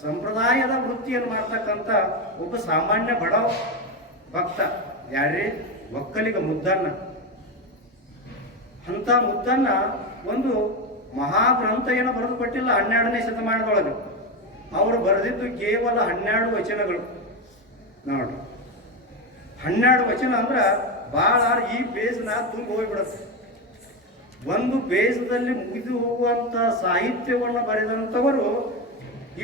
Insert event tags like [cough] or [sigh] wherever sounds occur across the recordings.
ಸಂಪ್ರದಾಯದ ವೃತ್ತಿಯನ್ನು ಮಾಡ್ತಕ್ಕಂಥ ಒಬ್ಬ ಸಾಮಾನ್ಯ ಬಡ ಭಕ್ತ. ಯಾರೇ ಒಕ್ಕಲಿಗ ಮುದ್ದನ್ನ ಅಂತ ಮುದ್ದನ್ನ ಒಂದು ಮಹಾಗ್ರಂಥ ಏನೋ ಬರೆದು ಕೊಟ್ಟಿಲ್ಲ, ಹನ್ನೆರಡನೇ ಶತಮಾನದೊಳಗೆ. ಅವರು ಬರೆದಿದ್ದು ಕೇವಲ ಹನ್ನೆರಡು ವಚನಗಳು. ನೋಡ್ರಿ. ಹನ್ನೆರಡು ವಚನ ಅಂದ್ರೆ ಭಾಳ ಈ ಬೇಸ್ನ ತುಂಬ ಹೋಗಿಬಿಡುತ್ತೆ ಒಂದು ಬೇಸದಲ್ಲಿ ಮುಗಿದು ಹೋಗುವಂತ ಸಾಹಿತ್ಯವನ್ನು ಬರೆದಂಥವರು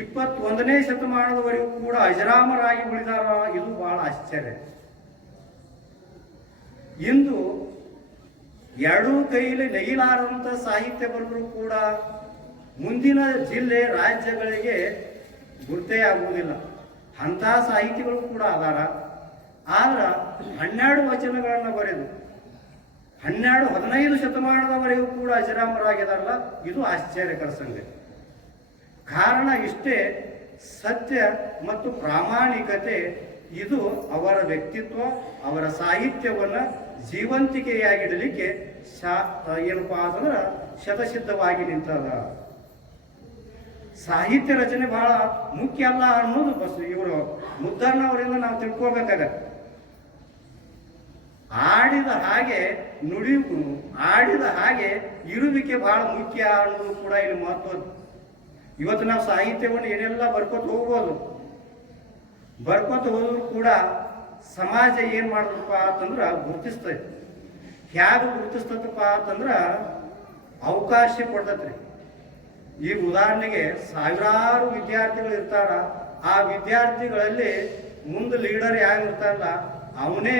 ಇಪ್ಪತ್ತೊಂದನೇ ಶತಮಾನದವರೆಗೂ ಕೂಡ ಅಜರಾಮರಾಗಿ ಉಳಿದಾರ ಇದು ಬಹಳ ಆಶ್ಚರ್ಯ. ಇಂದು ಎರಡೂ ಕೈಲಿ ನೆಗಿಲಾರಂತ ಸಾಹಿತ್ಯ ಬರೆದರೂ ಕೂಡ ಮುಂದಿನ ಜಿಲ್ಲೆ ರಾಜ್ಯಗಳಿಗೆ ಗುರ್ತೇ ಆಗುವುದಿಲ್ಲ. ಅಂತಹ ಸಾಹಿತಿಗಳು ಕೂಡ ಅದಾರ. ಆದ್ರೆ ಹನ್ನೆರಡು ವಚನಗಳನ್ನು ಬರೆದು, ಹನ್ನೆರಡು ಹದಿನೈದು ಶತಮಾನದವರೆಗೂ ಕೂಡ ಅಜರಾಮರಾಗಿದಾರಲ್ಲ, ಇದು ಆಶ್ಚರ್ಯಕರ ಸಂಗತಿ. ಕಾರಣ ಇಷ್ಟೇ, ಸತ್ಯ ಮತ್ತು ಪ್ರಾಮಾಣಿಕತೆ, ಇದು ಅವರ ವ್ಯಕ್ತಿತ್ವ, ಅವರ ಸಾಹಿತ್ಯವನ್ನು ಜೀವಂತಿಕೆಯಾಗಿಡಲಿಕ್ಕೆ ಶಾ ಏನಪ್ಪ ಅಂತಂದ್ರೆ ಶತಸಿದ್ಧವಾಗಿ ನಿಂತದ. ಸಾಹಿತ್ಯ ರಚನೆ ಬಹಳ ಮುಖ್ಯ ಅಲ್ಲ ಅನ್ನೋದು ಬಸ್ ಇವರು ಮುದ್ದಣ್ಣವರಿಂದ ನಾವು ತಿಳ್ಕೊಬೇಕಾಗತ್ತೆ. ಆಡಿದ ಹಾಗೆ ನುಡಿ ಆಡಿದ ಹಾಗೆ ಇರುವಿಕೆ ಬಹಳ ಮುಖ್ಯ ಅನ್ನೋದು ಕೂಡ ಇಲ್ಲಿ ಮಹತ್ವದ್ದು. ಇವತ್ತು ನಾವು ಸಾಹಿತ್ಯವನ್ನು ಏನೆಲ್ಲ ಬರ್ಕೋತ ಹೋಗ್ಬೋದು? ಬರ್ಕೋತ ಹೋದ್ರು ಕೂಡ ಸಮಾಜ ಏನು ಮಾಡಿದ್ರಪ್ಪ ಅಂತಂದ್ರೆ ಗುರುತಿಸ್ತೈತಿ ಹ್ಯಾಗ ಗುರುತಿಸ್ತದಪ್ಪ ಅಂತಂದ್ರೆ ಅವಕಾಶ ಕೊಡ್ತೈತ್ರಿ. ಈಗ ಉದಾಹರಣೆಗೆ ಸಾವಿರಾರು ವಿದ್ಯಾರ್ಥಿಗಳು ಇರ್ತಾರ. ಆ ವಿದ್ಯಾರ್ಥಿಗಳಲ್ಲಿ ಮುಂದೆ ಲೀಡರ್ ಯಾರು ಇರ್ತಾರಲ್ಲ, ಅವನೇ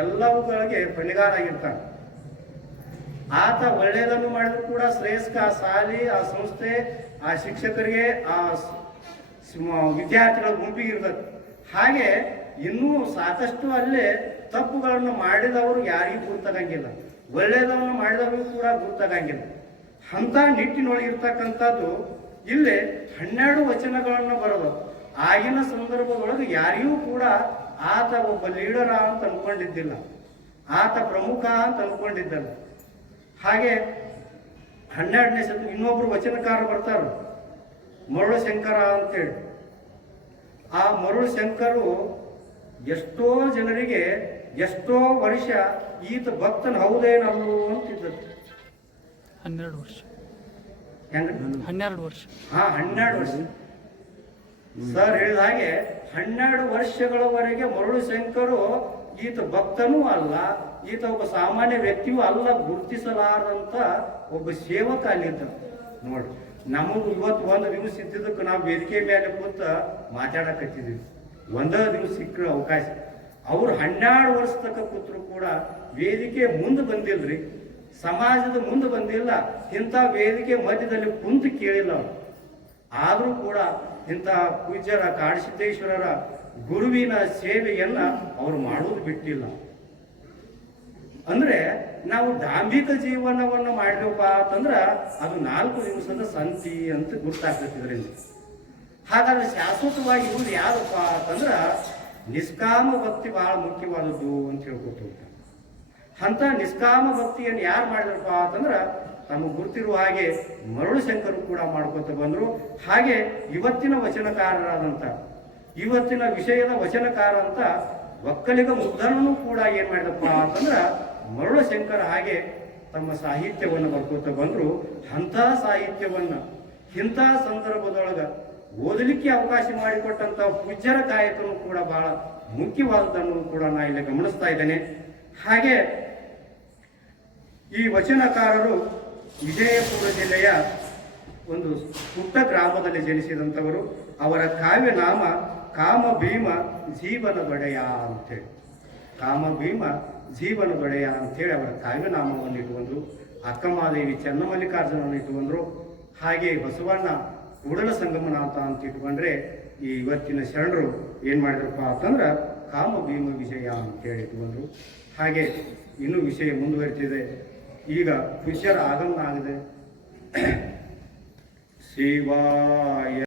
ಎಲ್ಲವುಗಳಿಗೆ ಪಣಿಗಾರಾಗಿರ್ತಾನೆ ಆತ ಒಳ್ಳೆಯದನ್ನು ಮಾಡಿದ್ರು ಕೂಡ ಶ್ರೇಯಸ್ಕ ಆ ಶಾಲೆ ಆ ಸಂಸ್ಥೆ, ಆ ಶಿಕ್ಷಕರಿಗೆ, ಆ ವಿದ್ಯಾರ್ಥಿಗಳ ಗುಂಪಿಗೆ ಇರ್ತದೆ. ಹಾಗೆ ಇನ್ನೂ ಸಾಕಷ್ಟು ಅಲ್ಲೇ ತಪ್ಪುಗಳನ್ನು ಮಾಡಿದವರು ಯಾರಿಗೂ ಗುರುತಾಗಂಗಿಲ್ಲ. ಒಳ್ಳೆಯದನ್ನು ಮಾಡಿದವರು ಕೂಡ ಗುರುತಾಗಂಗಿಲ್ಲ. ಅಂತ ನಿಟ್ಟಿನೊಳಗೆ ಇರ್ತಕ್ಕಂಥದ್ದು ಇಲ್ಲಿ ಹನ್ನೆರಡು ವಚನಗಳನ್ನು ಬರೋದು. ಆಗಿನ ಸಂದರ್ಭದೊಳಗೆ ಯಾರಿಗೂ ಕೂಡ ಆತ ಒಬ್ಬ ಲೀಡರ ಅಂತ ಅನ್ಕೊಂಡಿದ್ದಿಲ್ಲ. ಆತ ಪ್ರಮುಖ ಅಂತ ಅನ್ಕೊಂಡಿದ್ದಲ್ಲ. ಹಾಗೆ ಹನ್ನೆರಡನೇ ಶತ ಇನ್ನೊಬ್ರು ವಚನಕಾರ ಬರ್ತಾರ. ಮರುಳು ಶಂಕರ ಅಂತೇಳಿ. ಆ ಮರುಳು ಶಂಕರು ಎಷ್ಟೋ ಜನರಿಗೆ ಎಷ್ಟೋ ವರ್ಷ ಈತ ಭಕ್ತನ ಹೌದೇನಲ್ಲ ಅಂತಿದ್ದ ಹನ್ನೆರಡು ವರ್ಷ. ಹೆಂಗ ಹನ್ನೆರಡು ವರ್ಷ. ಹಾ ಹನ್ನೆರಡು ವರ್ಷ. ಸರ್ ಹೇಳಿದ ಹಾಗೆ ಹನ್ನೆರಡು ವರ್ಷಗಳವರೆಗೆ ಮರುಳು ಶಂಕರು ಈತ ಭಕ್ತನೂ ಅಲ್ಲ ಈತ ಒಬ್ಬ ಸಾಮಾನ್ಯ ವ್ಯಕ್ತಿಯೂ ಅಲ್ಲ ಗುರುತಿಸಲಾರದಂತ ಒಬ್ಬ ಸೇವಕ ಅಲ್ಲಿದ್ದ ನೋಡಿ, ನಮಗೂ ಇವತ್ತು ಒಂದು ದಿವಸ ಇದ್ದಿದ್ದಕ್ಕೆ ನಾವು ವೇದಿಕೆ ಮೇಲೆ ಕೂತ ಮಾತಾಡಕತ್ತಿದ್ವಿ. ಒಂದೇ ದಿವಸ ಸಿಕ್ಕರೆ ಅವಕಾಶ. ಅವ್ರು ಹನ್ನೆರಡು ವರ್ಷ ತಕ್ಕ ಕೂತರು ಕೂಡ ವೇದಿಕೆ ಮುಂದೆ ಬಂದಿಲ್ರಿ. ಸಮಾಜದ ಮುಂದೆ ಬಂದಿಲ್ಲ. ಇಂಥ ವೇದಿಕೆ ಮಧ್ಯದಲ್ಲಿ ಕುಂತು ಕೇಳಿಲ್ಲ ಅವರು. ಆದರೂ ಕೂಡ ಇಂಥ ಪೂಜ್ಯರ ಕಾಡಸಿದ್ದೇಶ್ವರರ ಗುರುವಿನ ಸೇವೆಯನ್ನ ಅವರು ಮಾಡೋದು ಬಿಟ್ಟಿಲ್ಲ. ಅಂದ್ರೆ ನಾವು ದಾಂಭಿಕ ಜೀವನವನ್ನು ಮಾಡಿದೆವಪ್ಪ ಅಂತಂದ್ರ ಅದು ನಾಲ್ಕು ದಿವಸದ ಸಂತಿ ಅಂತ ಗುರ್ತಾಗ್ತೈತಿ ಇದರಿಂದ. ಹಾಗಾದ್ರೆ ಶಾಶ್ವತವಾಗಿ ಇರುವುದು ಯಾರಪ್ಪ ಅಂತಂದ್ರ ನಿಷ್ಕಾಮ ಭಕ್ತಿ ಬಹಳ ಮುಖ್ಯವಾದದ್ದು ಅಂತ ಹೇಳ್ಕೊಟ್ಟು ಅಂತ ನಿಷ್ಕಾಮ ಭಕ್ತಿಯನ್ನು ಯಾರು ಮಾಡಿದ್ರಪ್ಪ ಅಂತಂದ್ರ ತಮಗೆ ಗುರ್ತಿರುವ ಹಾಗೆ ಮರಳು ಶಂಕರು ಕೂಡ ಮಾಡ್ಕೊತ ಬಂದ್ರು. ಹಾಗೆ ಇವತ್ತಿನ ವಚನಕಾರರಾದಂತ ಇವತ್ತಿನ ವಿಷಯದ ವಚನಕಾರ ಅಂತ ಒಕ್ಕಲಿಗ ಮುದ್ದನೂ ಕೂಡ ಏನು ಮಾಡಿದಪ್ಪ ಅಂತಂದ್ರ ಮರುಳಶಂಕರ ಶಂಕರ ಹಾಗೆ ತಮ್ಮ ಸಾಹಿತ್ಯವನ್ನು ಬರ್ಕೋತ ಬಂದ್ರು. ಅಂಥ ಸಾಹಿತ್ಯವನ್ನು, ಇಂಥ ಸಂದರ್ಭದೊಳಗೆ ಓದಲಿಕ್ಕೆ ಅವಕಾಶ ಮಾಡಿಕೊಟ್ಟಂಥ ಪೂಜ್ಯರ ಕಾಯಕನು ಕೂಡ ಬಹಳ ಮುಖ್ಯವಾದದ್ದನ್ನು ಕೂಡ ನಾ ಇಲ್ಲಿ ಗಮನಿಸ್ತಾ ಇದ್ದೇನೆ. ಹಾಗೆ ಈ ವಚನಕಾರರು ವಿಜಯಪುರ ಜಿಲ್ಲೆಯ ಒಂದು ಪುಟ್ಟ ಗ್ರಾಮದಲ್ಲಿ ಜನಿಸಿದಂಥವರು. ಅವರ ಕಾವ್ಯ ನಾಮ ಕಾಮ ಭೀಮ ಜೀವನ ದೊಡೆಯ ಅಂತೇಳಿ. ಕಾಮ ಭೀಮ ಜೀವನ ದೊಡೆಯ ಅಂತೇಳಿ ಅವರ ಕಾವ್ಯನಾಮವನ್ನು ಇಟ್ಟುಕೊಂಡ್ರು ಅಕ್ಕಮಾದೇವಿ ಚನ್ನಮಲ್ಲಿಕಾರ್ಜುನನ್ನು ಇಟ್ಟುಕೊಂಡ್ರು ಹಾಗೆ ಬಸವಣ್ಣ ಉಡಲ ಸಂಗಮನಾಥ ಅಂತ ಇಟ್ಕೊಂಡ್ರೆ ಈ ಇವತ್ತಿನ ಶರಣರು ಏನು ಮಾಡಿದ್ರಪ್ಪ ಅಂತಂದ್ರೆ ಕಾಮ ಭೀಮ ವಿಜಯ ಅಂತೇಳಿ ಇಟ್ಕೊಂಡ್ರು ಹಾಗೆ ಇನ್ನೂ ವಿಷಯ ಮುಂದುವರಿತಿದೆ. ಈಗ ಪುಷ್ಯರ ಆಗಮನ ಆಗಿದೆ. [clears throat] ಶಿವಾಯ